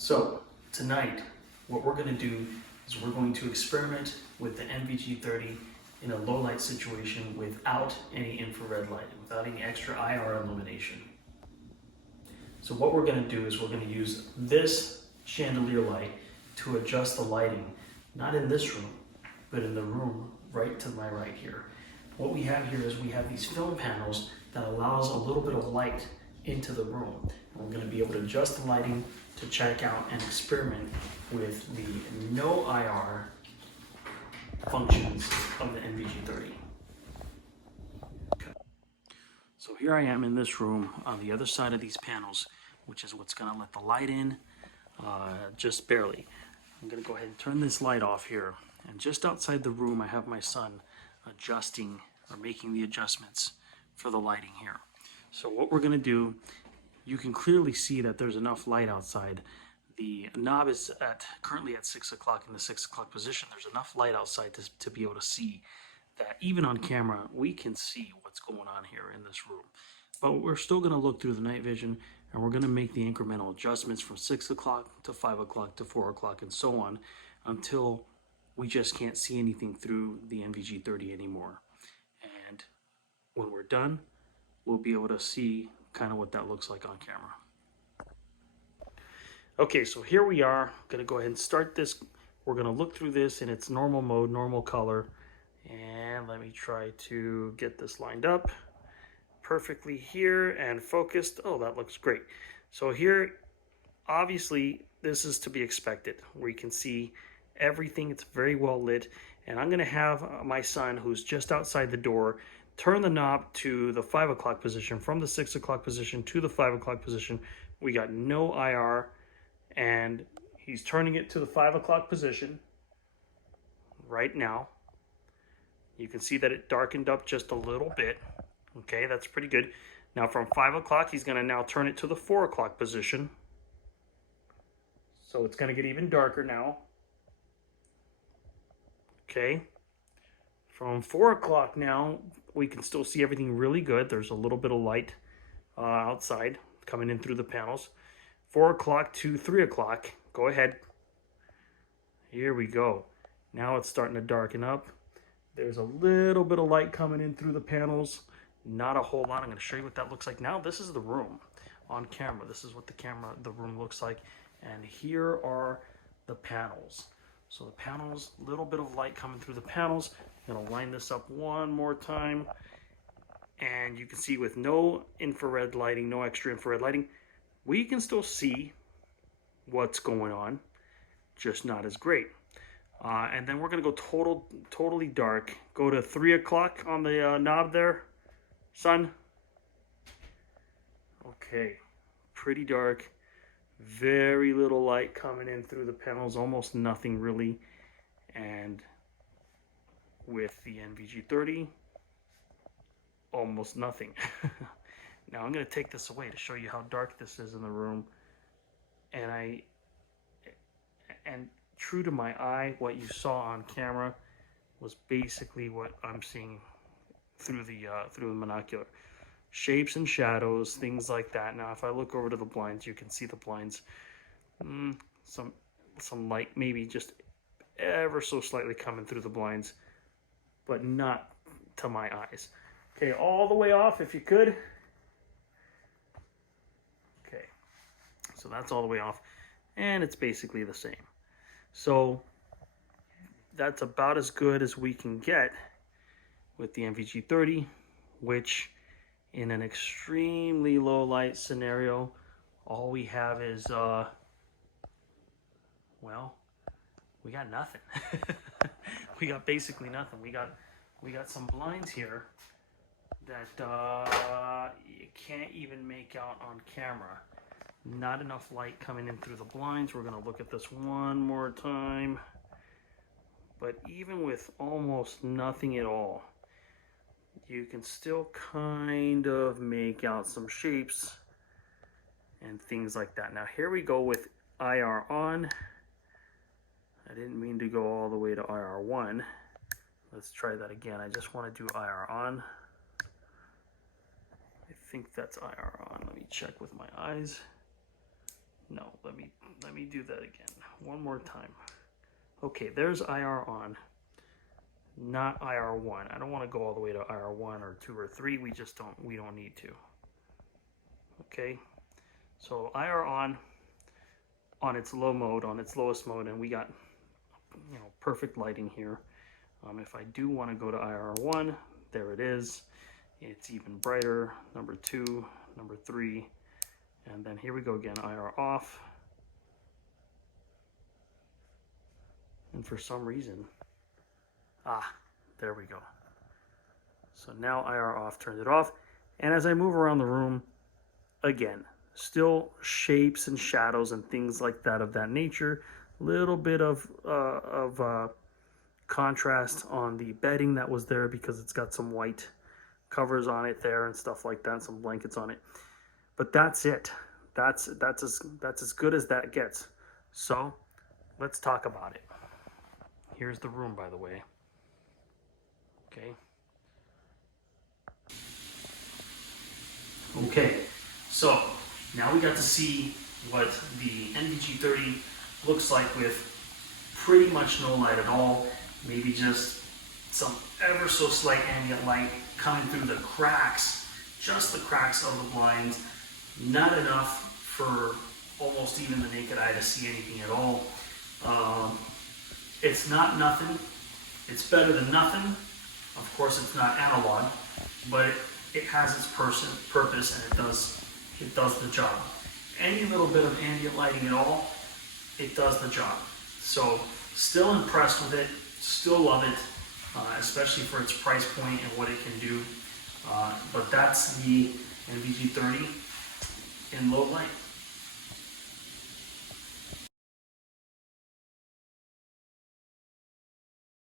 So tonight, what we're going to do is we're going to experiment with the NVG 30 in a low light situation without any infrared light, without any extra IR illumination. So what we're going to do is we're going to use this chandelier light to adjust the lighting, not in this room, but in the room right to my right here. What we have here is we have these film panels that allows a little bit of light into the room. And we're going to be able to adjust the lighting to check out and experiment with the no IR functions of the NVG 30. Okay. So here I am in this room on the other side of these panels, which is what's going to let the light in just barely. I'm going to go ahead and turn this light off here. And just outside the room, I have my son adjusting or making the adjustments for the lighting here. So what we're going to do, you can clearly see that there's enough light outside. The knob is currently at 6 o'clock in the 6 o'clock position. There's enough light outside to be able to see that even on camera, we can see what's going on here in this room. But we're still going to look through the night vision, and we're going to make the incremental adjustments from 6 o'clock to 5 o'clock to 4 o'clock and so on until we just can't see anything through the NVG 30 anymore. And when we're done, we'll be able to see kind of what that looks like on camera. Okay, so here we are. I'm going to go ahead and start this. We're going to look through this in its normal mode, normal color. And let me try to get this lined up perfectly here and focused. Oh, that looks great. So here, obviously, this is to be expected. We can see everything. It's very well lit. And I'm going to have my son, who's just outside the door, turn the knob to the 5 o'clock position, from the 6 o'clock position to the 5 o'clock position. We got no IR, and he's turning it to the 5 o'clock position right now. You can see that it darkened up just a little bit. Okay, that's pretty good. Now from 5 o'clock, he's going to now turn it to the 4 o'clock position. So it's going to get even darker now. Okay. From 4 o'clock now, we can still see everything really good. There's a little bit of light outside coming in through the panels. 4 o'clock to 3 o'clock. Go ahead. Here we go. Now it's starting to darken up. There's a little bit of light coming in through the panels. Not a whole lot. I'm going to show you what that looks like. Now this is the room on camera. This is what the room looks like. And here are the panels. So the panels, a little bit of light coming through the panels. I'm going to line this up one more time. And you can see with no infrared lighting, no extra infrared lighting, we can still see what's going on, just not as great. And then we're going to go totally dark. Go to 3 o'clock on the knob there, son. Okay, pretty dark. Very little light coming in through the panels, almost nothing really. And with the NVG 30, almost nothing. Now I'm going to take this away to show you how dark this is in the room. And true to my eye, what you saw on camera was basically what I'm seeing through the monocular. Shapes and shadows, things like that. Now if I look over to the blinds, you can see the blinds. Some light maybe just ever so slightly coming through the blinds, but not to my eyes. Okay, all the way off if you could. Okay, so that's all the way off, and it's basically the same. So that's about as good as we can get with the NVG 30, which in an extremely low light scenario, all we have is, well, we got nothing. We got basically nothing. We got some blinds here that you can't even make out on camera. Not enough light coming in through the blinds. We're going to look at this one more time. But even with almost nothing at all, you can still kind of make out some shapes and things like that. Now here we go with IR on. I didn't mean to go all the way to IR 1. Let's try that again. I just want to do IR on. I think that's IR on. Let me check with my eyes. No, let me do that again. One more time. Okay, there's IR on, not IR1. I don't want to go all the way to IR1 or 2 or 3. We don't need to. Okay, so IR on its low mode, on its lowest mode, and we got, you know, perfect lighting here. If I do want to go to IR1, there it is. It's even brighter. Number 2, number 3, and then here we go again, IR off. And for some reason, there we go. So now IR off turns it off. And as I move around the room, again, still shapes and shadows and things like that of that nature. Little bit of contrast on the bedding that was there because it's got some white covers on it there and stuff like that, some blankets on it. But that's it. That's as good as that gets. So let's talk about it. Here's the room, by the way. Okay. Okay, so now we got to see what the NVG 30 looks like with pretty much no light at all. Maybe just some ever so slight ambient light coming through the cracks, just the cracks of the blinds. Not enough for almost even the naked eye to see anything at all. It's not nothing. It's better than nothing. Of course, it's not analog, but it has its purpose, and it does the job. Any little bit of ambient lighting at all, it does the job. So still impressed with it, still love it, especially for its price point and what it can do. But that's the NVG 30 in low light.